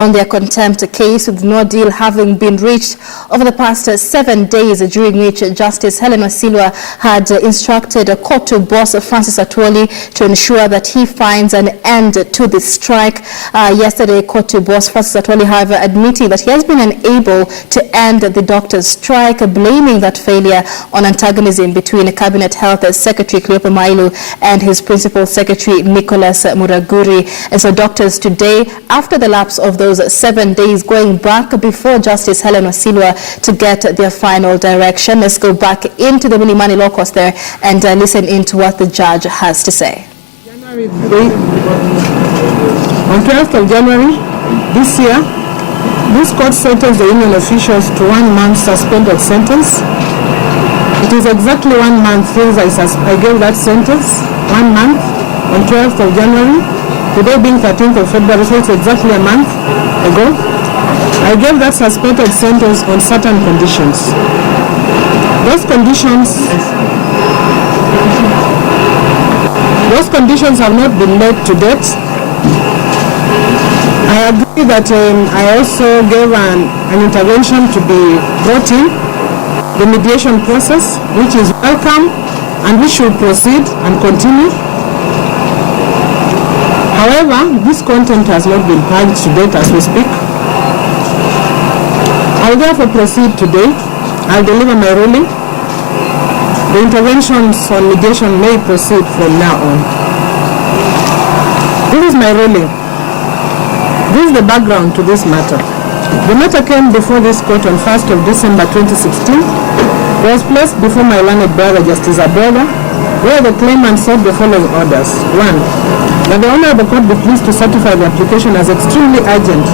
On their contempt case, with no deal having been reached over the past 7 days, during which Justice Helen Wasilwa had instructed Kotu boss Francis Atwoli to ensure that he finds an end to the strike. Yesterday, Kotu boss Francis Atwoli, however, admitting that he has been unable to end the doctors' strike, blaming that failure on antagonism between Cabinet Health Secretary Cleopa Mailu and his Principal Secretary Nicholas Muraguri. And so doctors today, after the lapse of those 7 days, going back before Justice Helen Wasilwa to get their final direction. Let's go back into the Milimani Law Course there and listen into what the judge has to say. On 12th of January this year, this court sentenced the union officials to 1 month suspended sentence. It is exactly 1 month since I gave that sentence, 1 month on 12th of January. Today being 13th of February, so it's exactly a month ago. I gave that suspended sentence on certain conditions. Those conditions have not been met to date. I agree that I also gave an intervention to be brought in, the mediation process, which is welcome and we should proceed and continue. However, this content has not been purged to date as we speak. I will therefore proceed today. I will deliver my ruling. The interventions on mediation may proceed from now on. This is my ruling. This is the background to this matter. The matter came before this court on 1st of December 2016. It was placed before my learned brother, Justice Abroda, where the claimant sought the following orders. 1. That the Honorable Court be pleased to certify the application as extremely urgent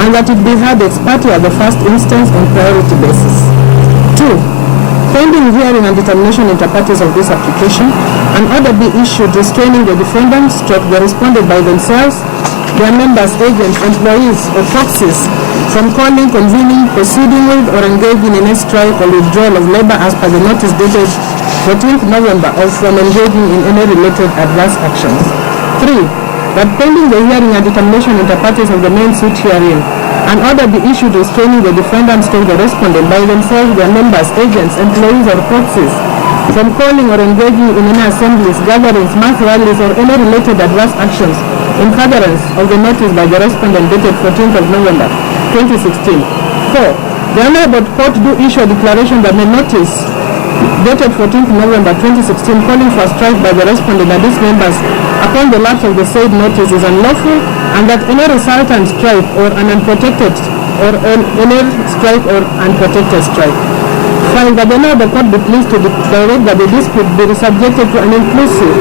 and that it be heard ex parte at the first instance on priority basis. 2. Pending hearing and determination inter partes of this application, an order be issued restraining the defendants, the respondent by themselves, their members, agents, employees, or proxies from calling, convening, proceeding with, or engaging in a strike or withdrawal of labor as per the notice dated 14th November, or from engaging in any related adverse actions. 3. That pending the hearing and determination inter partes of the main suit herein, an order be issued restraining the defendants, the respondent by themselves, their members, agents, employees, or proxies from calling or engaging in any assemblies, gatherings, mass rallies, or any related adverse actions in furtherance of the notice by the respondent dated 14th of November 2016. 4. The Honorable Court do issue a declaration that the notice dated 14th November 2016 calling for a strike by the respondent and its members upon the lapse of the said notice is unlawful, and that any resultant strike or an unprotected or any strike or unprotected strike. 5. That the Honorable Court be pleased to direct that the dispute be subjected to an inclusive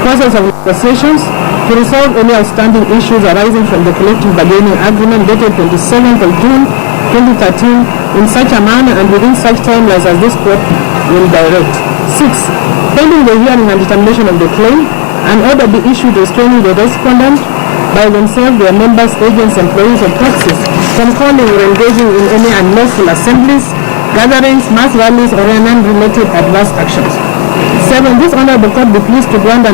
process of negotiations to resolve any outstanding issues arising from the collective bargaining agreement dated 27th of June 2013 in such a manner and within such timelines as this court will direct. 6. Pending the hearing and determination of the claim, an order be issued restraining the respondent by themselves, their members, agents, employees, or proxies from calling or engaging in any unlawful assemblies, gatherings, mass rallies, or any unrelated adverse actions. 7. This Honorable Court be pleased to grant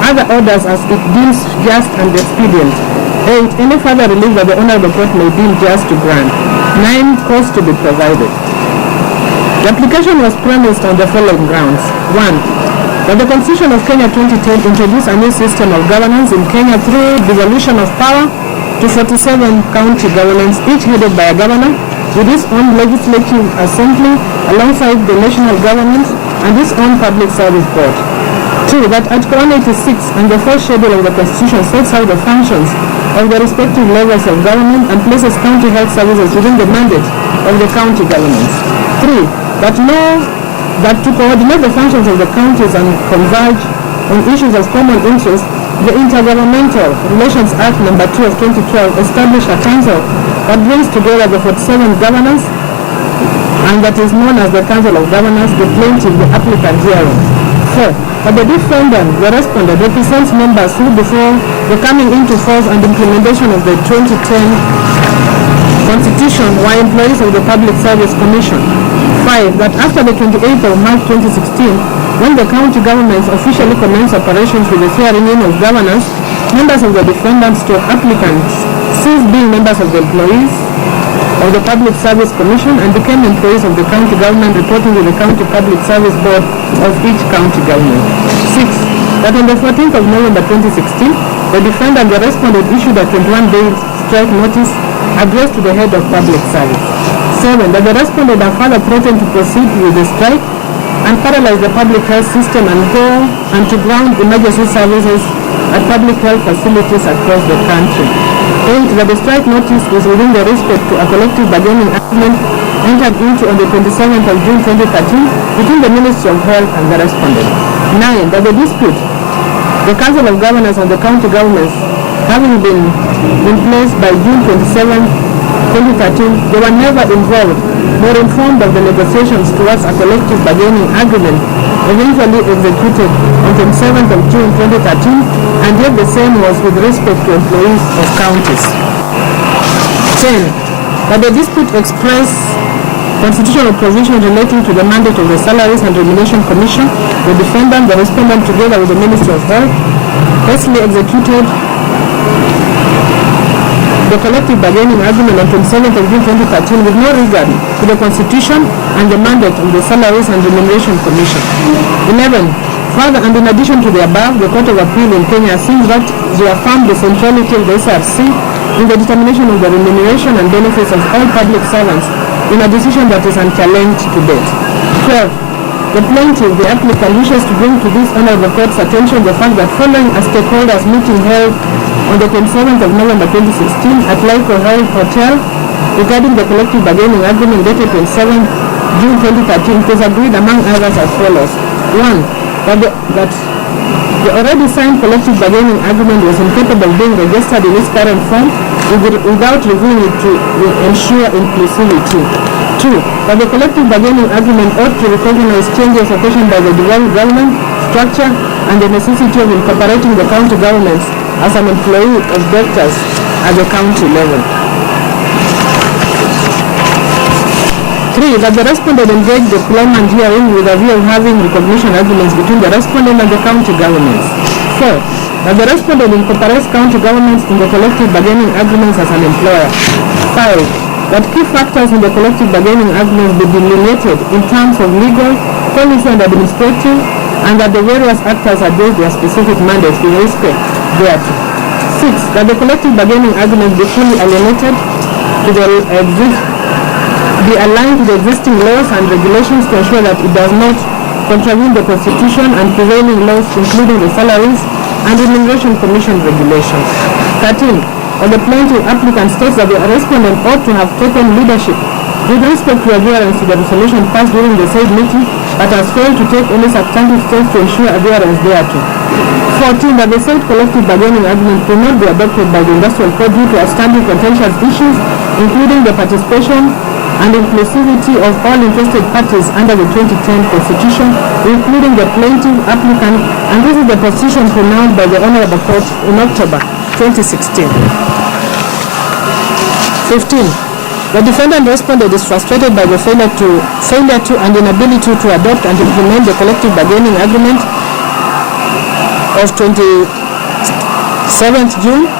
other orders as it deems just and expedient. 8. Any further relief that the Honorable Court may deem just to grant. 9. Costs to be provided. The application was premised on the following grounds. 1. That the Constitution of Kenya 2010 introduced a new system of governance in Kenya through devolution of power to 47 county governments, each headed by a governor, with its own legislative assembly alongside the national government and its own public service board. 2. That Article 186 and the first schedule of the Constitution sets out the functions of the respective levels of government and places county health services within the mandate of the county governments. 3. That to coordinate the functions of the counties and converge on issues of common interest, the Intergovernmental Relations Act No. 2 of 2012 established a council that brings together the 47 governors and that is known as the Council of Governors, the plaintiff, the applicant hearing. 4. That the defendant, the respondent, represents members who before the coming into force and implementation of the 2010 Constitution were employees of the Public Service Commission. 5. That after the 28th of March 2016, when the county governments officially commenced operations with the swearing in of governors, members of the defendants to applicants ceased being members of the employees of the Public Service Commission and became employees of the county government, reporting to the County Public Service Board of each county government. 6. That on the 14th of November 2016, the defendant and the respondent issued a 21-day strike notice addressed to the head of public service. 7. That the respondent and further threatened to proceed with the strike and paralyze the public health system and go and to ground emergency services at public health facilities across the country. 8. That the strike notice is within the respect to a collective bargaining agreement entered into on the 27th of June 2013 between the Ministry of Health and the respondent. 9. That the dispute, the Council of Governors and the county governments having been in place by June 27, 2013, they were never involved nor informed of the negotiations towards a collective bargaining agreement eventually executed on 27th of June 2013, and yet the same was with respect to employees of counties. 10. That the dispute express constitutional provisions relating to the mandate of the Salaries and Remuneration Commission, the defendant, the respondent, together with the Ministry of Health, hastily executed the collective bargaining agreement on 27th of June 2013 with no regard to the Constitution and the mandate of the Salaries and Remuneration Commission. 11. Further, and in addition to the above, the Court of Appeal in Kenya seems that they affirmed the centrality of the SRC in the determination of the remuneration and benefits of all public servants in a decision that is unchallenged to date. 12. The plaintiff, the applicant, wishes to bring to this honorable court's attention the fact that following a stakeholders meeting held on the 27th of November 2016 at Lyco Health Hotel regarding the collective bargaining agreement dated 27 June 2013, it was agreed among others as follows. 1. That the already signed collective bargaining agreement was incapable of being registered in its current form without reviewing it to ensure inclusivity. 2. That the collective bargaining agreement ought to recognize changes occasioned by the devolved government structure and the necessity of incorporating the county governments as an employee of doctors at the county level. 3. That the respondent engaged the claimant hearing with a view of having recognition agreements between the respondent and the county governments. 4. That the respondent incorporates county governments in the collective bargaining agreements as an employer. 5. That key factors in the collective bargaining agreements be delineated in terms of legal, policy and administrative, and that the various actors address their specific mandates with respect thereto. 6. That the collective bargaining agreement be fully alienated to be aligned to the existing laws and regulations to ensure that it does not contravene the Constitution and prevailing laws, including the Salaries and Remuneration Commission regulations. 13. That the plaintiff applicant states that the respondent ought to have taken leadership with respect to adherence to the resolution passed during the said meeting, but has failed to take any substantive steps to ensure adherence thereto. 14. That the said collective bargaining agreement could not be adopted by the industrial code due to outstanding contentious issues, including the participation and inclusivity of all interested parties under the 2010 Constitution, including the plaintiff applicant, and this is the position pronounced by the Honorable Court in October 2016. 15. The defendant responded is frustrated by the failure to and inability to adopt and implement the collective bargaining agreement of 27th June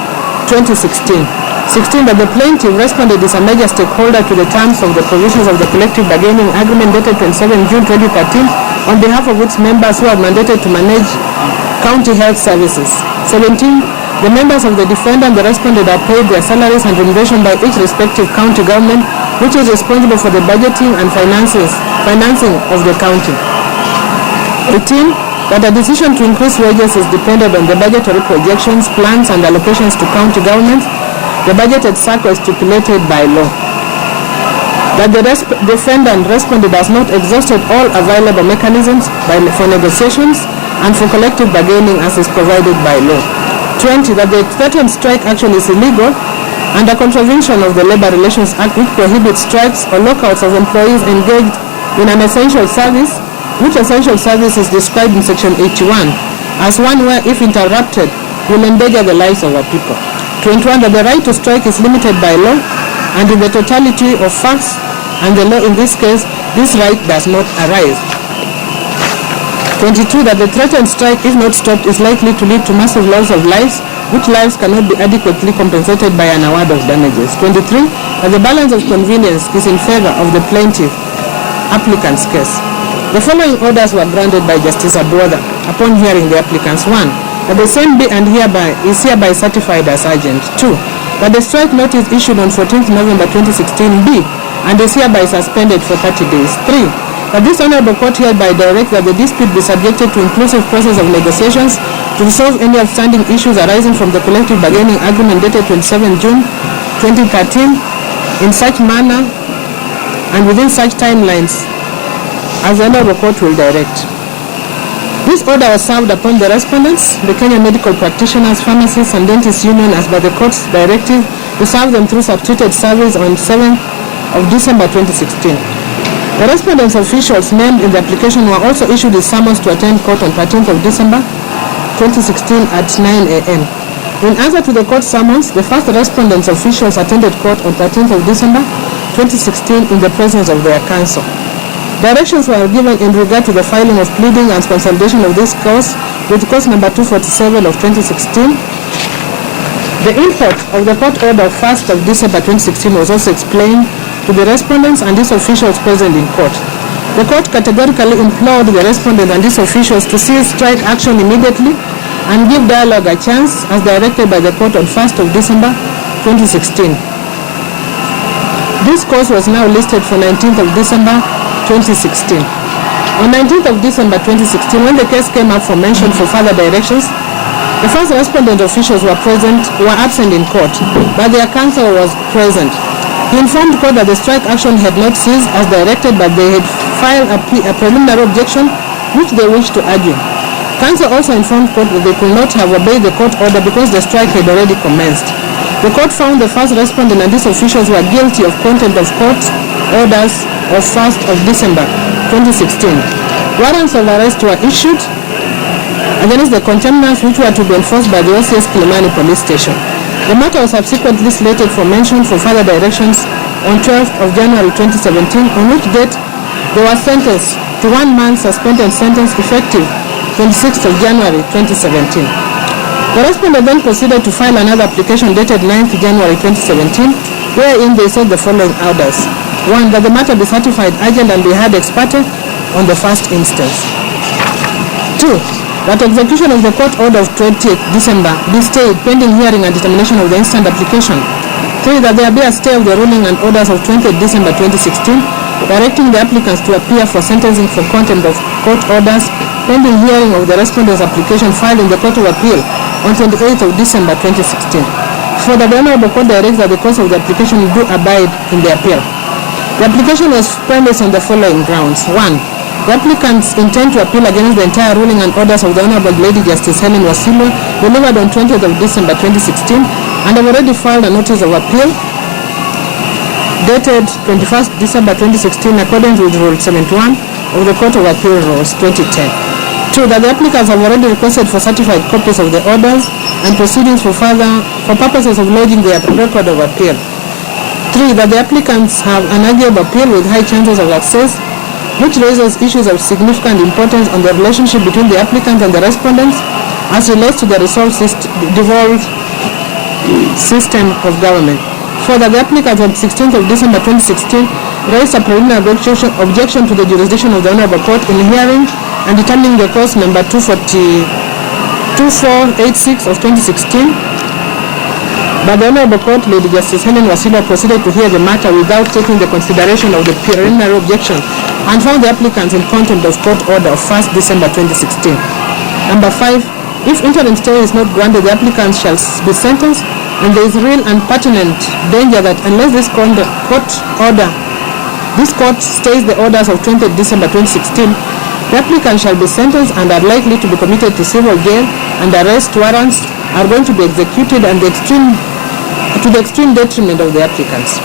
2016. 16. That the plaintiff responded is a major stakeholder to the terms of the provisions of the collective bargaining agreement dated 27 June 2013 on behalf of its members who are mandated to manage county health services. 17. The members of the defendant and the respondent are paid their salaries and remuneration by each respective county government, which is responsible for the budgeting and financing of the county. 18. That a decision to increase wages is dependent on the budgetary projections, plans and allocations to county governments. The budgeted circle is stipulated by law. That the defendant responded has not exhausted all available mechanisms for negotiations and for collective bargaining as is provided by law. 20. That the threatened strike action is illegal and a contravention of the Labor Relations Act, which prohibits strikes or lockouts of employees engaged in an essential service, which essential service is described in Section 81 as one where, if interrupted, will endanger the lives of our people. 21. That the right to strike is limited by law and in the totality of facts, and the law in this case, this right does not arise. 22. That the threatened strike, if not stopped, is likely to lead to massive loss of lives, which lives cannot be adequately compensated by an award of damages. 23, that the balance of convenience is in favor of the plaintiff applicant's case. The following orders were granted by Justice Abroda upon hearing the applicants. 1, that the same be and is hereby certified as urgent. 2, that the strike notice issued on 14th November 2016 be and is hereby suspended for 30 days. 3, that this honorable court hereby directs that the dispute be subjected to inclusive process of negotiations to resolve any outstanding issues arising from the collective bargaining agreement dated 27 June 2013 in such manner and within such timelines as the honorable court will direct. This order was served upon the respondents, the Kenya Medical Practitioners, Pharmacists and Dentists Union as by the court's directive to serve them through substituted service on 7th of December 2016. The respondents' officials named in the application were also issued with summons to attend court on 13th of December 2016 at 9 a.m. In answer to the court summons, the first respondents' officials attended court on 13th of December 2016 in the presence of their counsel. Directions were given in regard to the filing of pleading and consolidation of this cause with cause number 247 of 2016. The import of the court order of 1st of December 2016 was also explained to the respondents and these officials present in court. The court categorically implored the respondents and these officials to cease strike action immediately and give dialogue a chance as directed by the court on 1st of December 2016. This cause was now listed for 19th of December 2016. On 19th of December 2016, when the case came up for mention for further directions, the first respondent officials were absent in court, but their counsel was present. He informed court that the strike action had not ceased as directed, but they had filed a preliminary objection which they wished to argue. Counsel also informed court that they could not have obeyed the court order because the strike had already commenced. The court found the first respondent and these officials were guilty of contempt of court orders of 1st of December 2016. Warrants of arrest were issued against the contemnants which were to be enforced by the OCS Kilimani police station. The matter was subsequently slated for mention for further directions on 12th of January 2017, on which date they were sentenced to 1 month suspended sentence effective 26th of January 2017. The respondent then proceeded to file another application dated 9th January 2017, wherein they said the following orders. 1, that the matter be certified urgent and be heard ex parte on the first instance. 2, that execution of the court order of 20th December be stayed pending hearing and determination of the instant application. 3, that there be a stay of the ruling and orders of 20th December 2016, directing the applicants to appear for sentencing for contempt of court orders pending hearing of the respondent's application filed in the Court of Appeal on 28th of December 2016. Further, the Honorable Court directs that the cause of the application do abide in the appeal. The application was premised on the following grounds. 1, the applicants intend to appeal against the entire ruling and orders of the Honorable Lady Justice Helen Wasilwa delivered on 20th of December 2016 and have already filed a notice of appeal dated 21st December 2016 according with Rule 71 of the Court of Appeal Rules 2010. 2, that the applicants have already requested for certified copies of the orders and proceedings for purposes of lodging their record of appeal. 3, that the applicants have an arguable appeal with high chances of success, which raises issues of significant importance on the relationship between the applicants and the respondents as relates to the devolved system of government. 4, that the applicants on 16th of December 2016 raised a preliminary objection to the jurisdiction of the Honorable Court in hearing and determining the cause number 2486 of 2016. But the Honorable Court, Lady Justice Helen Wasilwa, proceeded to hear the matter without taking the consideration of the preliminary objection and found the applicants in contempt of court order of 1st December 2016. Number 5, if interim stay is not granted, the applicants shall be sentenced, and there is real and pertinent danger that unless this court stays the orders of 20th December 2016, the applicants shall be sentenced and are likely to be committed to civil jail, and arrest warrants are going to be executed and to the extreme detriment of the applicants.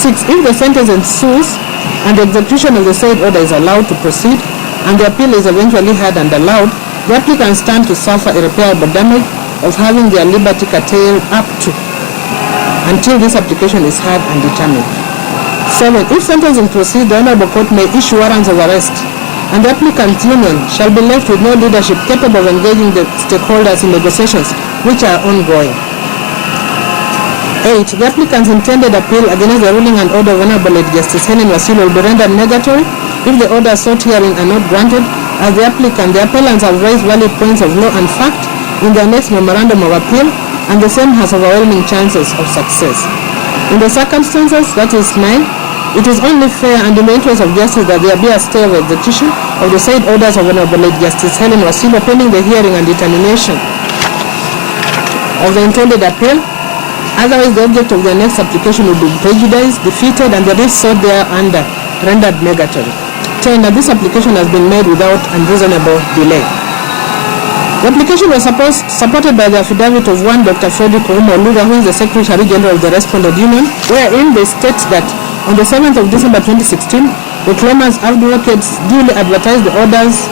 6, if the sentence ensues and the execution of the said order is allowed to proceed and the appeal is eventually heard and allowed, the applicants stand to suffer irreparable damage of having their liberty curtailed up to until this application is heard and determined. 7, if sentencing proceeds, the Honorable Court may issue warrants of arrest and the applicant union shall be left with no leadership capable of engaging the stakeholders in negotiations which are ongoing. 8. The applicant's intended appeal against the ruling and order of Honorable Lady Justice Helen Wasilo will be rendered negatory if the orders sought hearing are not granted, as the appellants have raised valid points of law and fact in their next memorandum of appeal, and the same has overwhelming chances of success. In the circumstances, that is 9, it is only fair and in the interest of justice that there be a stay of execution of the said orders of Honorable Lady Justice Helen Wasilo pending the hearing and determination of the intended appeal. Otherwise, the object of the next application will be prejudiced, defeated, and the risk sought thereunder rendered negatory. 10. That this application has been made without unreasonable delay. The application was supported by the affidavit of one Dr. Frederick Oluga, who is the Secretary General of the Respondent Union, wherein they state that on the 7th of December 2016, the claimant's advocates duly advertised the orders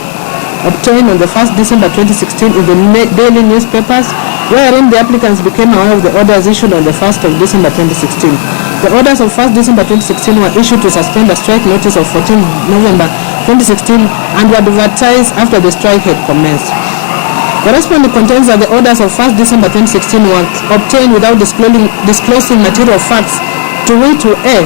obtained on the 1st December 2016 in the daily newspapers, wherein the applicants became aware of the orders issued on the 1st of December 2016. The orders of 1st December 2016 were issued to suspend the strike notice of 14 November 2016 and were advertised after the strike had commenced. The respondent contends that the orders of 1st December 2016 were obtained without disclosing material facts to which A.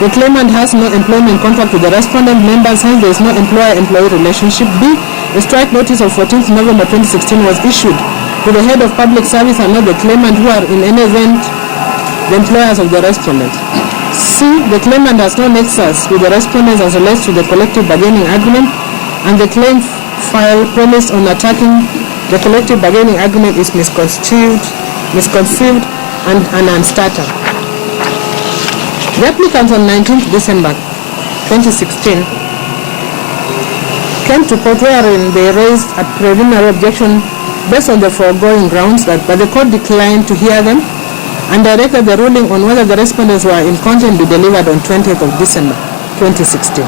The claimant has no employment contract with the respondent members, hence there is no employer-employee relationship. B. The strike notice of 14th November 2016 was issued to the head of public service and not the claimant, who are in any event the employers of the respondent. C. The claimant has no nexus with the respondents as relates to the collective bargaining agreement, and the claim file premised on attacking the collective bargaining agreement is misconceived and an non-starter. The applicants on 19th December 2016 came to court wherein they raised a preliminary objection based on the foregoing grounds, but the court declined to hear them and directed the ruling on whether the respondents were in content be delivered on 20th of December 2016.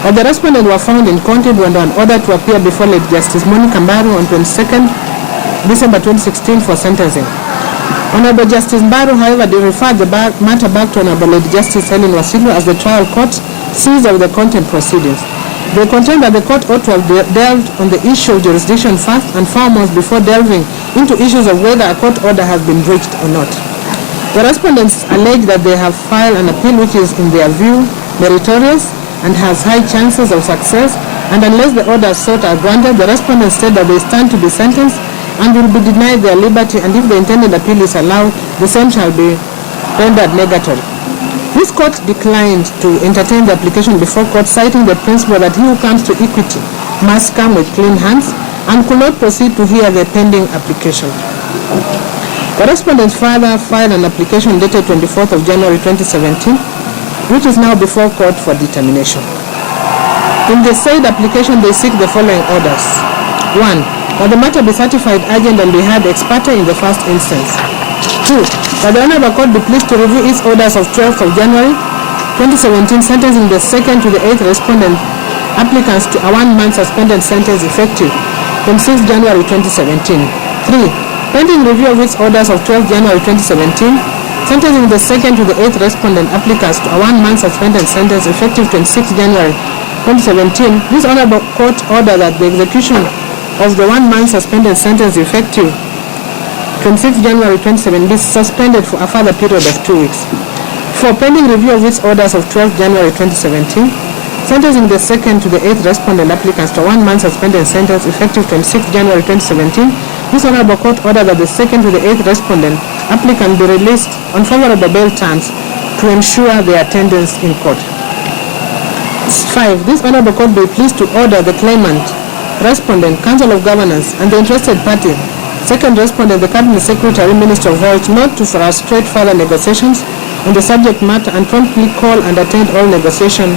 But the respondents were found in content when an order to appear before Lady Justice Monica Mbaru on 22nd December 2016 for sentencing. Honorable Justice Mbaru, however, they referred the matter back to Honorable Lady Justice Helen Wasilo as the trial court seized of the content proceedings. They contend that the court ought to have delved on the issue of jurisdiction first and foremost before delving into issues of whether a court order has been breached or not. The respondents allege that they have filed an appeal which is, in their view, meritorious and has high chances of success, and unless the orders sought are granted, the respondents state that they stand to be sentenced and will be denied their liberty, and if the intended appeal is allowed, the same shall be rendered negatory. This court declined to entertain the application before court, citing the principle that he who comes to equity must come with clean hands, and could not proceed to hear the pending application. The respondents further filed an application dated 24th of January 2017, which is now before court for determination. In the said application, they seek the following orders. 1. That the matter be certified urgent and be heard ex parte in the first instance. 2. That the Honorable Court be pleased to review its orders of 12th of January 2017, sentencing the 2nd to the 8th respondent applicants to a 1-month suspended sentence effective from 6th January 2017. 3. Pending review of its orders of 12th January 2017, sentencing the 2nd to the 8th respondent applicants to a 1-month suspended sentence effective 26th January 2017. This Honorable Court order that the execution of the 1-month suspended sentence effective 26th January 2017 be suspended for a further period of 2 weeks. 4. Pending review of its orders of 12th January 2017, sentencing the 2nd to the 8th respondent applicants to a 1-month suspended sentence effective 26th January 2017. This Honorable Court order that the 2nd to the 8th respondent applicant be released on favorable bail terms to ensure their attendance in court. 5. This Honorable Court be pleased to order the claimant, respondent, Council of Governors, and the interested party, second respondent, the Cabinet Secretary, Minister of Health, not to frustrate further negotiations on the subject matter and promptly call and attend all negotiation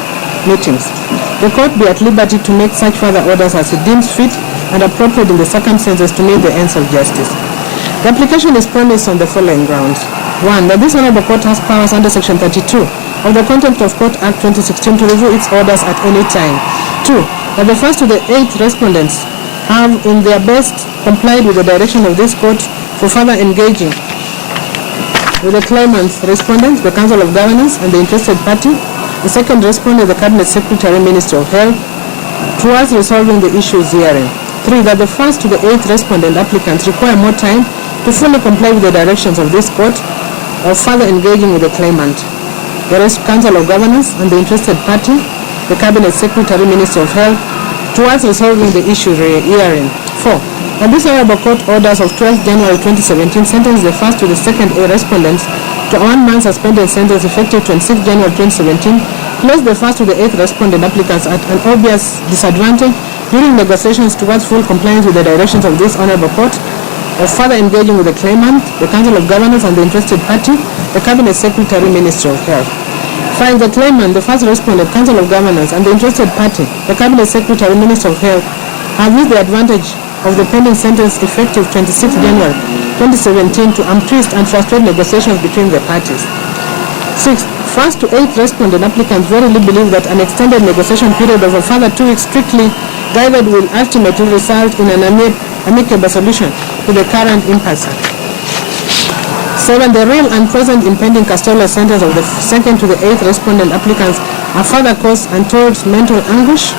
meetings. The Court be at liberty to make such further orders as it deems fit and appropriate in the circumstances to meet the ends of justice. The application is premised on the following grounds. 1. That this Honorable Court has powers under Section 32 of the Contempt of Court Act 2016 to review its orders at any time. 2. That the 1st to the 8th respondents have in their best complied with the direction of this court for further engaging with the claimant's respondents, the Council of Governors, and the interested party, the second respondent, the Cabinet Secretary, Minister of Health, towards resolving the issues herein. 3. That the 1st to the 8th respondent applicants require more time to fully comply with the directions of this court or further engaging with the claimant, the Council of Governors and the interested party, the Cabinet Secretary, Minister of Health, towards resolving the issue herein. 4. And this Honorable Court orders of 12th January 2017 sentenced the first to the second A respondents to a 1-month suspended sentence effective 26 January 2017, placed the first to the 8th respondent applicants at an obvious disadvantage during negotiations towards full compliance with the directions of this Honorable Court, of further engaging with the claimant, the Council of Governors and the interested party, the Cabinet Secretary, Minister of Health. 5. The claimant, the first respondent, Council of Governors and the interested party, the Cabinet Secretary, Minister of Health, have used the advantage of the pending sentence effective 26 January 2017 to untwist and frustrate negotiations between the parties. 6. First to 8th respondent applicants verily believe that an extended negotiation period of a further 2 weeks strictly guided will ultimately result in an amicable solution to the current impasse. 7. The real and present impending custodial sentence of the second to the 8th respondent applicants are further cause untold mental anguish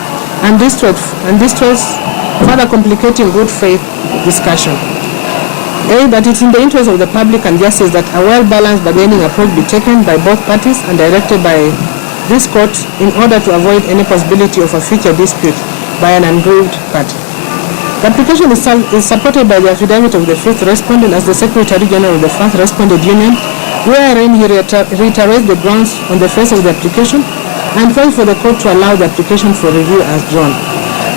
and distress, further complicating good faith discussion. 8. That it's in the interest of the public and justice that a well-balanced bargaining approach be taken by both parties and directed by this court in order to avoid any possibility of a future dispute by an aggrieved party. The application is supported by the affidavit of the 5th respondent as the Secretary General of the 1st Respondent Union, wherein he reiterates the grounds on the face of the application and calls for the court to allow the application for review as drawn.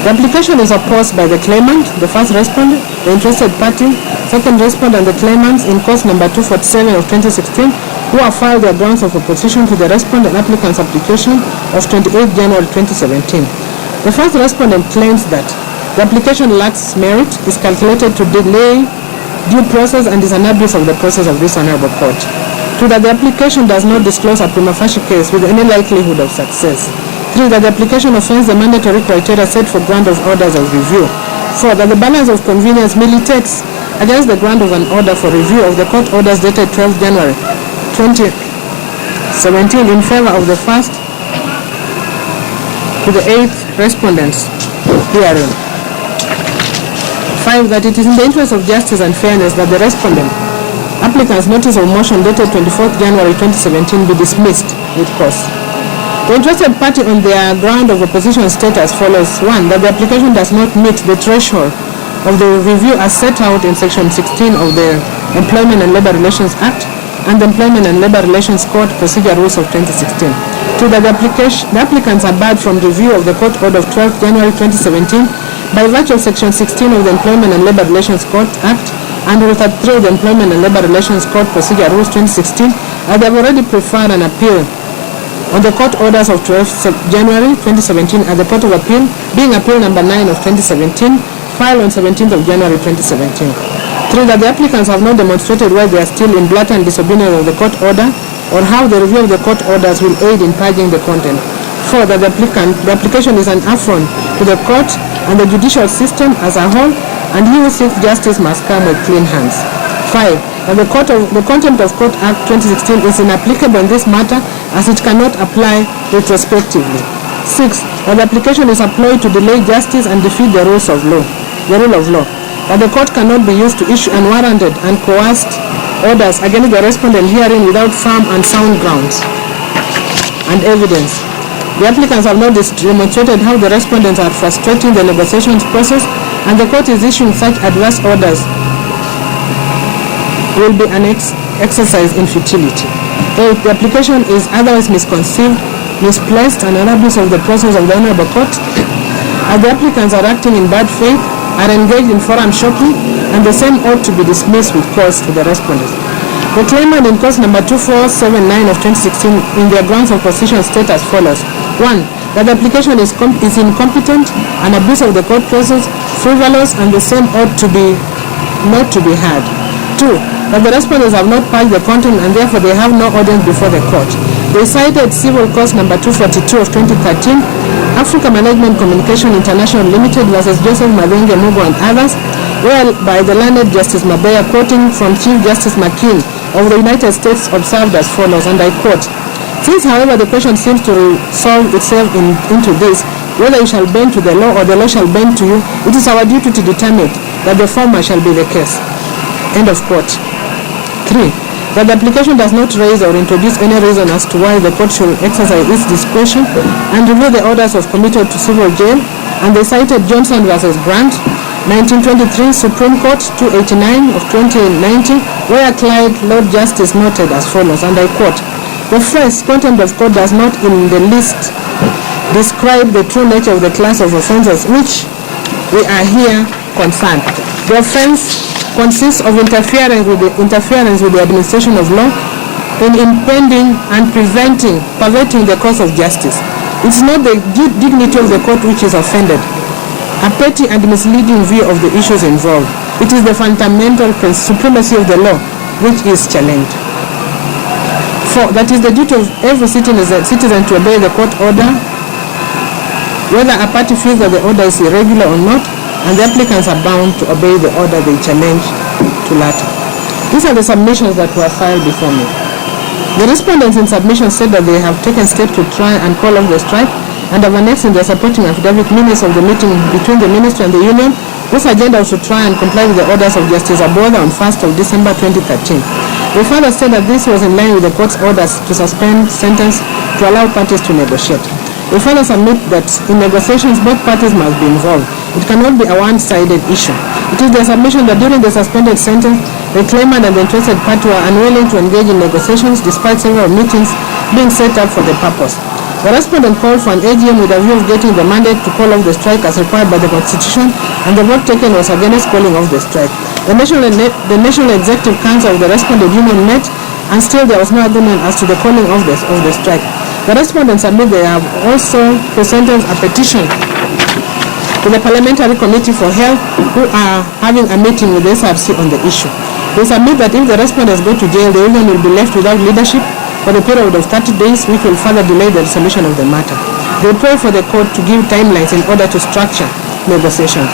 The application is opposed by the claimant, the 1st respondent, the interested party, 2nd respondent, and the claimants in cause number 247 of 2016, who have filed their grounds of opposition to the respondent applicant's application of 28 January 2017. The 1st respondent claims that the application lacks merit, is calculated to delay due process, and is an abuse of the process of this Honorable Court. 2. That the application does not disclose a prima facie case with any likelihood of success. 3. That the application offends the mandatory criteria set for grant of orders of review. 4. That the balance of convenience militates against the grant of an order for review of the court orders dated 12 January 2017 in favor of the 1st to the 8th respondents herein. 5. That it is in the interest of justice and fairness that the respondent applicant's notice of motion dated 24th January 2017 be dismissed with cause. The interested party on their ground of opposition state as follows. 1. That the application does not meet the threshold of the review as set out in Section 16 of the Employment and Labor Relations Act and the Employment and Labor Relations Court Procedure Rules of 2016. 2. That the applicants are barred from review of the court order of 12 January 2017 by virtue of Section 16 of the Employment and Labor Relations Court Act and Rule 33 of the Employment and Labor Relations Court Procedure Rules 2016, as they have already preferred an appeal on the court orders of 12 January 2017 at the Court of Appeal, being Appeal number 9 of 2017, filed on 17th of January 2017. 3. That the applicants have not demonstrated why they are still in blatant disobedience of the court order or how the review of the court orders will aid in purging the content. 4. That the application is an affront to the court and the judicial system as a whole, and he who seeks justice must come with clean hands. 5. That the Contempt of Court Act 2016 is inapplicable in this matter as it cannot apply retrospectively. 6. That the application is employed to delay justice and defeat the rule of law. That the court cannot be used to issue unwarranted and coerced orders against the respondent herein without firm and sound grounds and evidence. The applicants have not demonstrated how the respondents are frustrating the negotiations process, and the court is issuing such adverse orders will be an exercise in futility. 8. The application is otherwise misconceived, misplaced, and an abuse of the process of the Honorable Court, as the applicants are acting in bad faith, are engaged in forum shopping, and the same ought to be dismissed with cause to the respondents. The claimant in cause number 2479 of 2016 in their grounds of position state as follows. 1. That the application is incompetent, an abuse of the court process, frivolous, and the same ought to be not to be had. 2. That the respondents have not purged the content and therefore they have no audience before the court. They cited civil cause number 242 of 2013, Africa Management Communication International Limited versus Joseph Madenge Mugo and others, whereby the learned Justice Mabea, quoting from Chief Justice McKean of the United States, observed as follows, and I quote, "Since, however, the question seems to resolve itself into this, whether you shall bend to the law or the law shall bend to you, it is our duty to determine that the former shall be the case." End of quote. 3. That the application does not raise or introduce any reason as to why the court should exercise its discretion and review the orders of committal to civil jail, and they cited Johnson versus Grant, 1923, Supreme Court 289 of 2019, where Clyde Lord Justice noted as follows, and I quote, "The phrase contempt of court does not in the least describe the true nature of the class of offences which we are here concerned. The offence consists of interference with the administration of law in impeding and perverting the course of justice. It is not the dignity of the court which is offended, a petty and misleading view of the issues involved. It is the fundamental supremacy of the law which is challenged. 4. That is the duty of every citizen to obey the court order, whether a party feels that the order is irregular or not, and the applicants are bound to obey the order they challenge to latter." These are the submissions that were filed before me. The respondents in submission said that they have taken steps to try and call off the strike and have annexed in their supporting affidavit minutes of the meeting between the ministry and the union, whose agenda was to try and comply with the orders of Justice Aboda on 1st of December 2013. They further said that this was in line with the court's orders to suspend sentence to allow parties to negotiate. They further submit that in negotiations both parties must be involved. It cannot be a one-sided issue. It is their submission that during the suspended sentence, the claimant and the interested party were unwilling to engage in negotiations despite several meetings being set up for the purpose. The respondent called for an AGM with a view of getting the mandate to call off the strike as required by the Constitution, and the vote taken was against calling off the strike. The National Executive Council of the respondent union met, and still there was no agreement as to the calling off the strike. The respondents admit they have also presented a petition to the Parliamentary Committee for Health, who are having a meeting with the SRC on the issue. They submit that if the respondents go to jail, the union will be left without leadership for the period of 30 days, which will further delay the resolution of the matter. They pray for the court to give timelines in order to structure negotiations.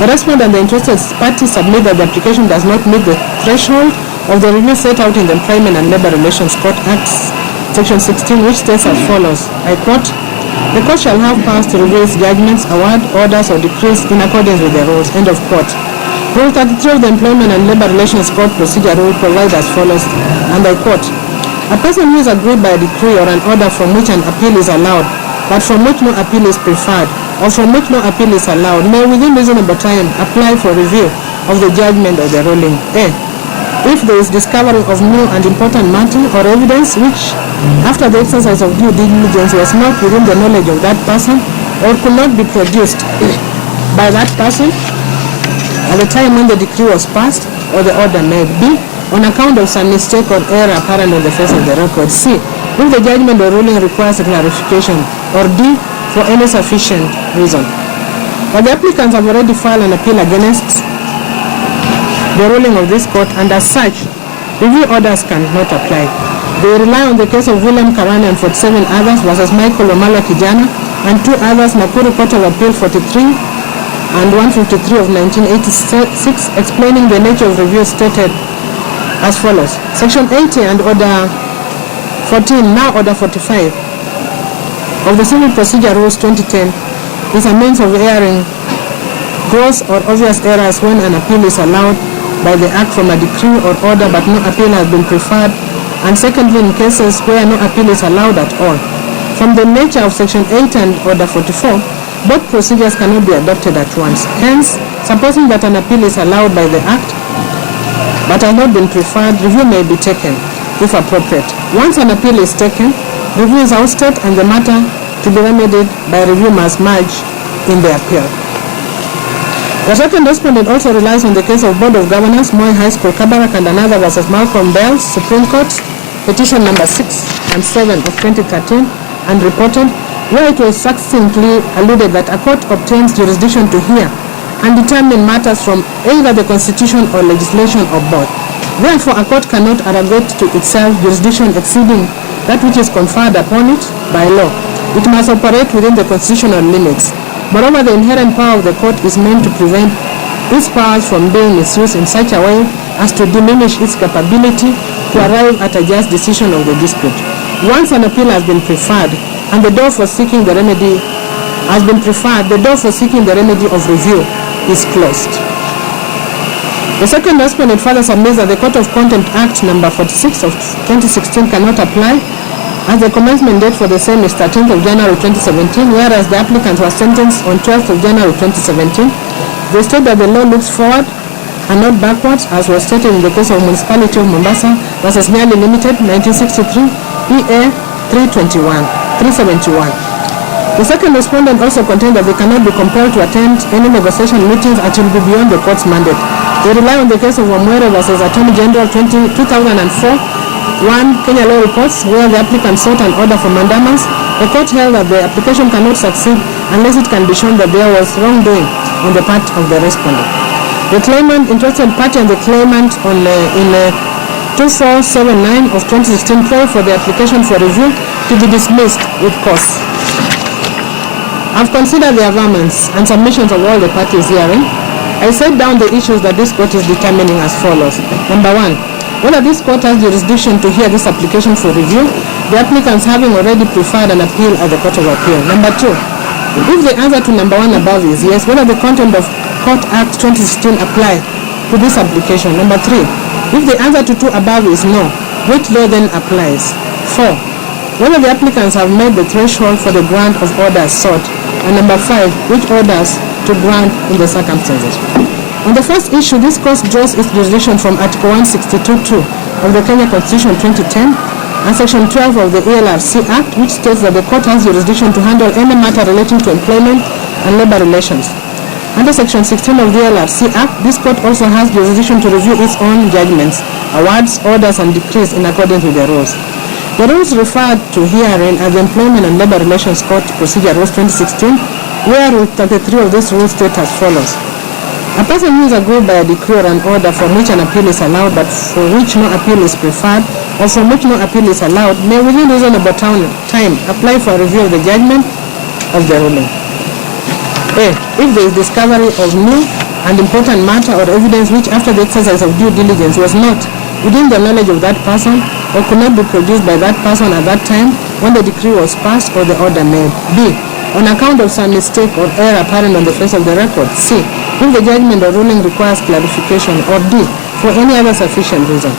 The respondent and the interested parties submit that the application does not meet the threshold of the review set out in the Employment and Labour Relations Court Acts, Section 16, which states as follows, I quote, "The court shall have powers to review its judgments, award, orders, or decrees in accordance with the rules." End of quote. Rule 33 of the Employment and Labour Relations Court Procedure Rule provides as follows, and I quote, "A person who is aggrieved by a decree or an order from which an appeal is allowed, but from which no appeal is preferred, or from which no appeal is allowed, may within reasonable time apply for review of the judgment or the ruling. A. If there is discovery of new and important matter or evidence which, after the exercise of due diligence, was not within the knowledge of that person or could not be produced by that person at the time when the decree was passed or the order made. B. On account of some mistake or error apparent on the face of the record. C. If the judgment or ruling requires a clarification. Or D. For any sufficient reason." But the applicants have already filed an appeal against the ruling of this court, and as such, review orders cannot apply. They rely on the case of William Karani and 47 others versus Michael Omala Kijana and 2 others, Nakuru Court of Appeal 43 and 153 of 1986, explaining the nature of review stated as follows. Section 80 and Order 14, now Order 45 of the Civil Procedure Rules 2010 is a means of airing gross or obvious errors when an appeal is allowed by the Act from a decree or order but no appeal has been preferred, and secondly in cases where no appeal is allowed at all. From the nature of Section 8 and Order 44, both procedures cannot be adopted at once. Hence, supposing that an appeal is allowed by the Act but has not been preferred, review may be taken if appropriate. Once an appeal is taken, review is ousted and the matter to be remedied by review must merge in the appeal. The second respondent also relies on the case of Board of Governors, Moi High School, Kabarak and another versus Malcolm Bells, Supreme Court, petition number 6 and 7 of 2013, and reported, where it was succinctly alluded that a court obtains jurisdiction to hear and determine matters from either the Constitution or legislation or both. Therefore, a court cannot arrogate to itself jurisdiction exceeding that which is conferred upon it by law. It must operate within the constitutional limits. Moreover, the inherent power of the court is meant to prevent its powers from being misused in such a way as to diminish its capability to arrive at a just decision of the dispute. Once an appeal has been preferred and the door for seeking the remedy has been preferred, the door for seeking the remedy of review is closed. The second respondent further submits that the Court of Contempt Act number 46 of 2016 cannot apply, as the commencement date for the same is 13th of January 2017, whereas the applicant was sentenced on 12th of January 2017. They state that the law looks forward and not backwards, as was stated in the case of Municipality of Mombasa versus Merely Limited, 1963, EA 371. The second respondent also contends that they cannot be compelled to attend any negotiation meetings until be beyond the court's mandate. They rely on the case of Wamwere versus Attorney General 2004, 1 Kenya Law Reports, where the applicant sought an order for mandamus. The court held that the application cannot succeed unless it can be shown that there was wrongdoing on the part of the respondent. The claimant, interested party, and the claimant in 2479 of 2016 call for the application for review to be dismissed with cause. I've considered the averments and submissions of all the parties herein. I set down the issues that this court is determining as follows. Number 1, whether this court has jurisdiction to hear this application for review, the applicants having already preferred an appeal at the Court of Appeal. Number 2, if the answer to number 1 above is yes, whether the content of Court Act 2016 apply to this application. Number 3, if the answer to 2 above is no, which law then applies? 4, whether the applicants have made the threshold for the grant of orders sought. And number 5, which orders to grant in the circumstances. On the first issue, this court draws its jurisdiction from Article 162(2) of the Kenya Constitution 2010 and Section 12 of the ELRC Act, which states that the court has jurisdiction to handle any matter relating to employment and labor relations. Under Section 16 of the ELRC Act, this court also has jurisdiction to review its own judgments, awards, orders, and decrees in accordance with the rules. The rules referred to herein are the Employment and Labor Relations Court Procedure Rules 2016, where Rule 33 of this rule state as follows. A person who is aggrieved by a decree or an order from which an appeal is allowed but for which no appeal is preferred, or from which no appeal is allowed, may within reasonable time apply for a review of the judgment of the ruling. A. If there is discovery of new and important matter or evidence which after the exercise of due diligence was not within the knowledge of that person or could not be produced by that person at that time when the decree was passed or the order made. B. On account of some mistake or error apparent on the face of the record. C. If the judgment or ruling requires clarification. Or D. For any other sufficient reason.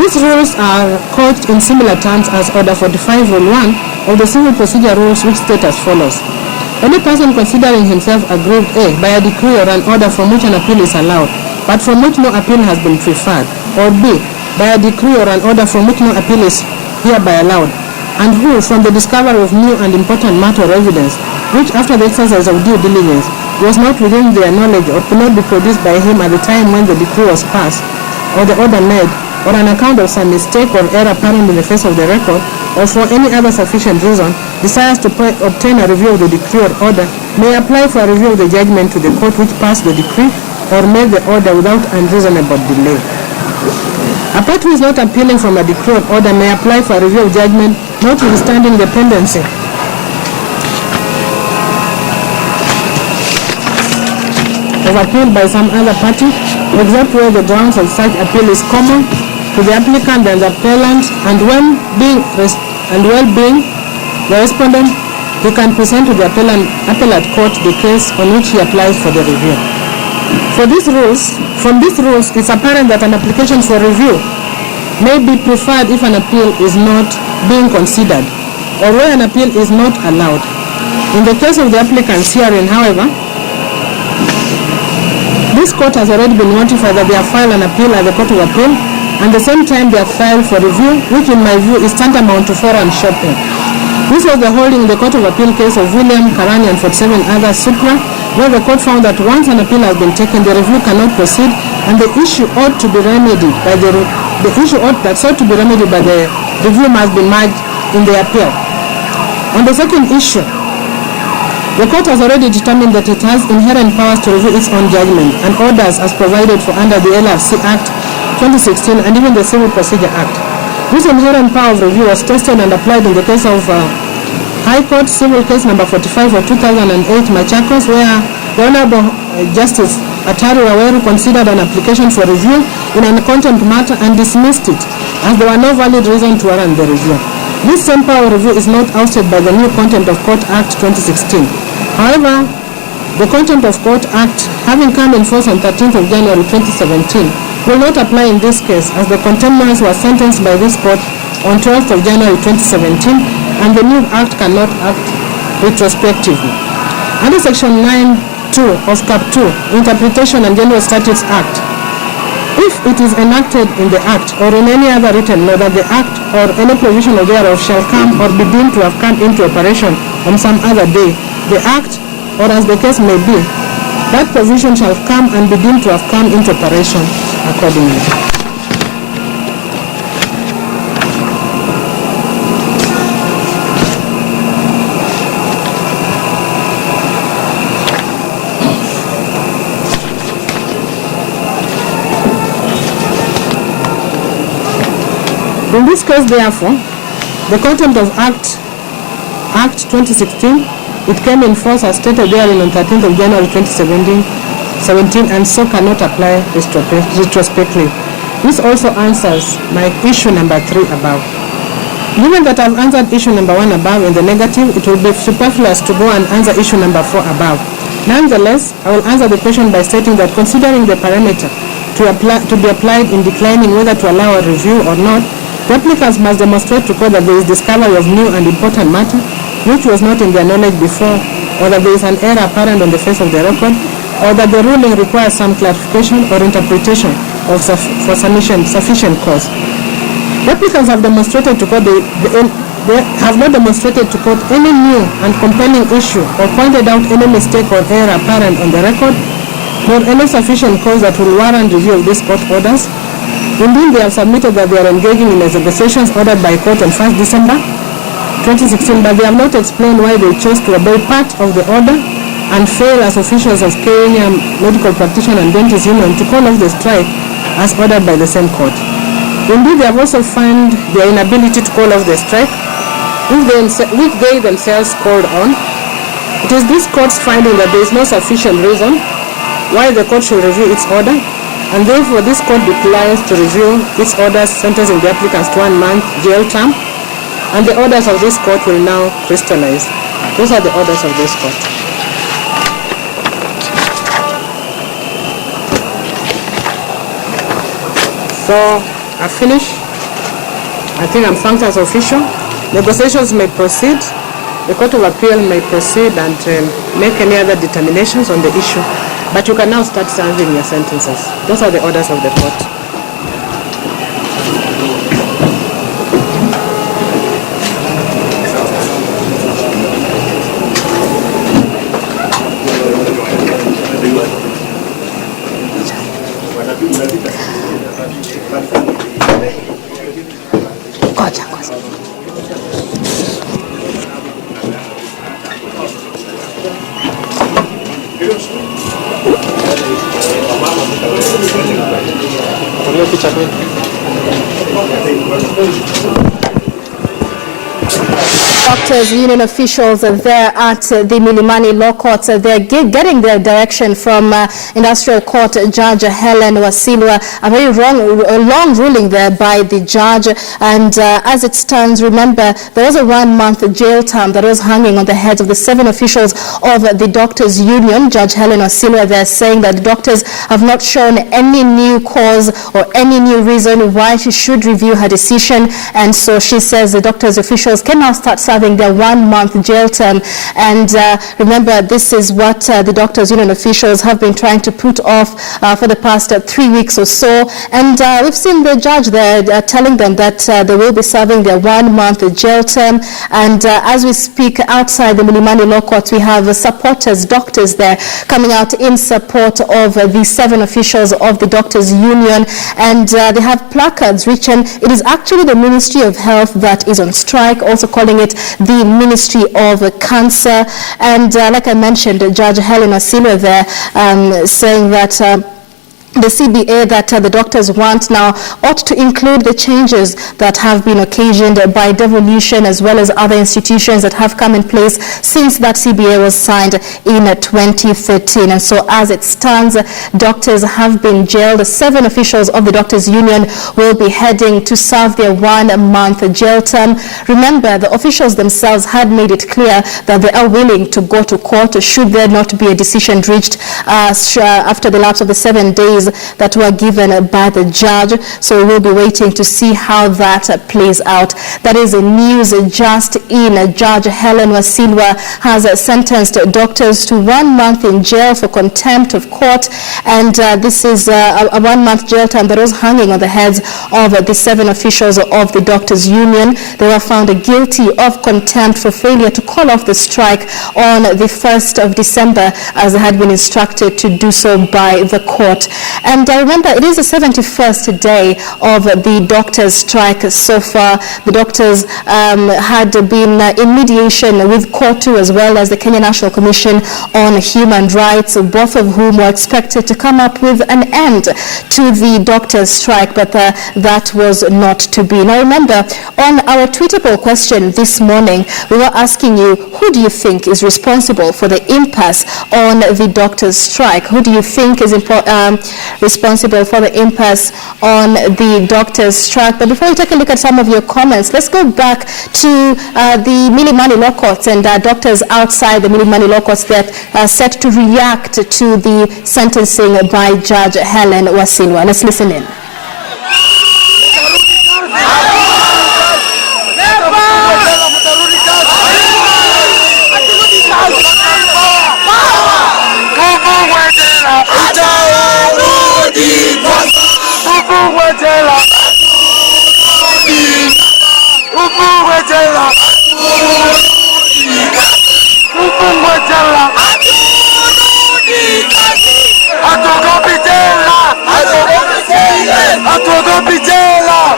These rules are couched in similar terms as Order 45 Rule 1 of the Civil Procedure Rules, which state as follows. Any person considering himself aggrieved A. by a decree or an order from which an appeal is allowed, but from which no appeal has been preferred, or B. by a decree or an order from which no appeal is hereby allowed, and who, from the discovery of new and important matter or evidence, which after the exercise of due diligence was not within their knowledge or could not be produced by him at the time when the decree was passed, or the order made, or on account of some mistake or error apparent in the face of the record, or for any other sufficient reason, desires to obtain a review of the decree or order, may apply for a review of the judgment to the court which passed the decree or made the order without unreasonable delay. A party who is not appealing from a decree or order may apply for a review of judgment notwithstanding the pendency of appeal by some other party, except where the grounds of such appeal is common to the applicant and the appellant, and when being the respondent, he can present to the appellate court the case on which he applies for the review. From these rules, it's apparent that an application for review may be preferred if an appeal is not being considered, or where an appeal is not allowed. In the case of the applicants herein, however, this court has already been notified that they have filed an appeal at the Court of Appeal, and at the same time they have filed for review, which in my view is tantamount to foreign shopping. This was the holding in the Court of Appeal case of William Karani and 47 others Supra, where the court found that once an appeal has been taken, the review cannot proceed, and the issue ought to be remedied by the review must be merged in the appeal. On the second issue, the court has already determined that it has inherent powers to review its own judgment and orders as provided for under the LRC Act 2016 and even the Civil Procedure Act. This inherent power of review was tested and applied in the case of High Court Civil Case number 45 of 2008 Machakos, where the Honorable Justice Atari Waweru considered an application for review in a contempt matter and dismissed it, as there were no valid reason to warrant the review. This same power of review is not ousted by the new Contempt of Court Act 2016. However, the Contempt of Court Act, having come in force on 13th of January 2017, will not apply in this case, as the contemners were sentenced by this court on 12th of January 2017, and the new act cannot act retrospectively. Under Section 9(2) of Cap 2, Interpretation and General Statutes Act, if it is enacted in the Act or in any other written law that the Act or any provision thereof shall come or be deemed to have come into operation on some other day, the Act, or as the case may be, that provision shall come and be deemed to have come into operation accordingly. In this case, therefore, the Contempt of Act 2016, it came in force as stated therein on 13th of January 2017, and so cannot apply retrospectively. This also answers my issue number 3 above. Given that I've answered issue number 1 above in the negative, it will be superfluous to go and answer issue number 4 above. Nonetheless, I will answer the question by stating that considering the parameter to be applied in declining whether to allow a review or not, the applicants must demonstrate to court that there is discovery of new and important matter which was not in their knowledge before, or that there is an error apparent on the face of the record, or that the ruling requires some clarification or interpretation for sufficient cause. The applicants have demonstrated to court they have not demonstrated to court any new and compelling issue or pointed out any mistake or error apparent on the record, nor any sufficient cause that will warrant review of these court orders. Indeed, they have submitted that they are engaging in negotiations ordered by court on 1st December 2016, but they have not explained why they chose to obey part of the order and fail as officials of Kenya Medical Practitioner and Dentist Union to call off the strike as ordered by the same court. Indeed, they have also found their inability to call off the strike, which they themselves called on. It is this court's finding that there is no sufficient reason why the court should review its order, and therefore this court declines to review its orders sentencing the applicants to 1 month jail term, and the orders of this court will now crystallize. Those are the orders of this court. So I finished. I think I'm functioning as official. Negotiations may proceed. The Court of Appeal may proceed and make any other determinations on the issue. But you can now start serving your sentences. Those are the orders of the court. Doctors Union officials there at the Milimani Law Court, they're getting their direction from Industrial Court Judge Helen Wasilwa, a very long ruling there by the judge. And as it stands, remember, there was a 1 month jail term that was hanging on the heads of the 7 officials of the Doctors Union. Judge Helen Wasilwa there saying that the doctors have not shown any new cause or any new reason why she should review her decision. And so she says the doctors officials can now start serving their 1 month jail term. And remember, this is what the Doctors Union officials have been trying to put off for the past 3 weeks or so. And we've seen the judge there telling them that they will be serving their 1 month jail term. And as we speak, outside the Milimani Law Court, we have supporters, doctors there coming out in support of the 7 officials of the Doctors Union. And they have placards written, "It is actually the Ministry of Health that is on strike," also calling it the Ministry of Cancer. And like I mentioned, Judge Helen Wasilwa there saying that the CBA that the doctors want now ought to include the changes that have been occasioned by devolution as well as other institutions that have come in place since that CBA was signed in 2013. And so as it stands, doctors have been jailed. 7 officials of the Doctors Union will be heading to serve their 1-month jail term. Remember, the officials themselves had made it clear that they are willing to go to court should there not be a decision reached after the lapse of the 7 days that were given by the judge. So we will be waiting to see how that plays out. That is news just in. Judge Helen Wasilwa has sentenced doctors to 1 month in jail for contempt of court, and this is a 1-month jail term that was hanging on the heads of the 7 officials of the Doctors Union. They were found guilty of contempt for failure to call off the strike on the 1st of December as they had been instructed to do so by the court. And remember, it is the 71st day of the doctors' strike so far. The doctors had been in mediation with KOTU as well as the Kenya National Commission on Human Rights, both of whom were expected to come up with an end to the doctors' strike, but that was not to be. Now remember, on our Twitter poll question this morning, we were asking you, who do you think is responsible for the impasse on the doctors' strike? Who do you think is responsible for the impasse on the doctors' strike? But before we take a look at some of your comments, let's go back to the Milimani law courts and doctors outside the Milimani law courts that are set to react to the sentencing by Judge Helen Wasilwa. Let's listen in.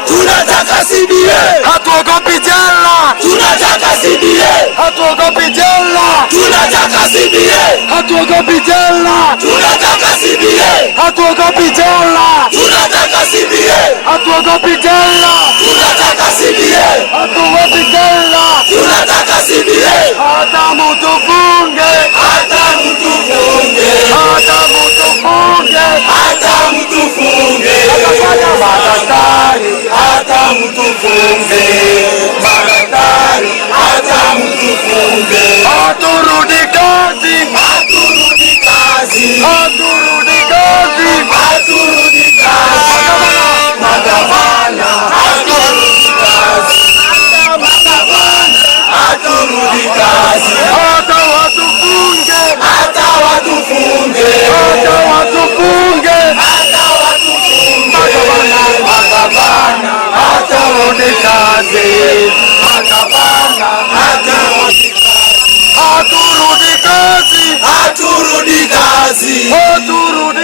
Tunataka CBA, hatuogopi jela. Tunataka CBA, hatuogopi jela. Tunataka CBA, hatuogopi jela. Tunataka CBA, hatuogopi jela. Tunataka CBA, hatuogopi jela. Tunataka CBA, hatuogopi jela. Tunataka CBA, hata mtu funge, hata mtu funge, hata mtu funge, hata mtu funge. Madaktari, hata mtu funge. Madaktari, hata mtu funge. Haturudi kazi, haturudi kazi, haturudi kazi, haturudi kazi. Magavana, haturudi kazi. Magavana, haturudi kazi. Hata watu funge, hata watu funge, hata watu funge, hata watu funge. Magavana, haturudi kazi. Magavana, haturudi kazi. Haturudi kazi, haturudi kazi, haturudi